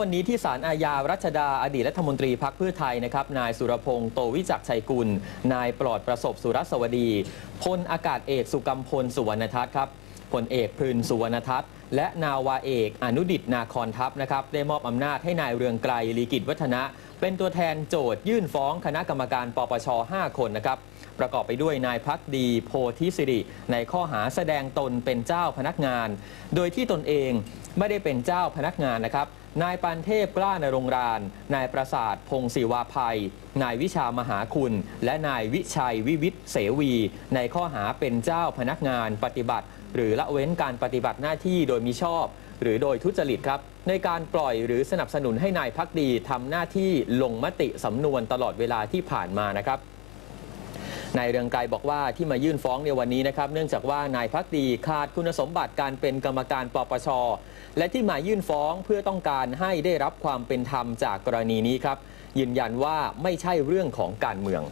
วันนี้ที่ศาลอาญารัชดาอดีตรัฐมนตรีพักเพื่อไทยนะครับนายสุรพงษ์โตวิจักชัยกุล นายปลอดประสบสุรสวดีพลอากาศเอกสุกัมพลสุวรรณทัศน์ครับพลเอกพรินสุวรรณทัศน์และนาวาเอกอนุดิตนาคอนทัพนะครับได้มอบอำนาจให้นายเรืองไกรลีกิจวัฒนะ เป็นตัวแทนโจทยื่นฟ้องคณะกรรมการปปช 5 คนนะครับประกอบไปด้วยนายพักดีโพธิสิริ ในข้อหาแสดงตนเป็นเจ้าพนักงาน โดยที่ตนเอง ไม่ได้เป็นเจ้าพนักงานนะครับ นายปันเทพกล้านรงราน นายประสาทพงศิวาภัย นายวิชามหาคุณ และนายวิชัยวิวิทย์เสวี ในข้อหาเป็นเจ้าพนักงานปฏิบัติ หรือละเว้นการปฏิบัติหน้าที่โดยมิชอบ หรือโดยทุจริตครับ ในการปล่อยหรือสนับสนุนให้นายพักดีทำหน้าที่ลงมติสำนวนตลอดเวลาที่ผ่านมานะครับ นายเรืองไกรบอกว่าที่มายื่นฟ้องในวันนี้นะครับ เนื่องจากว่านายพักดีขาดคุณสมบัติการเป็นกรรมการปปช และที่มายื่นฟ้องเพื่อต้องการให้ได้รับความเป็นธรรมจากกรณีนี้ครับ ยืนยันว่าไม่ใช่เรื่องของการเมือง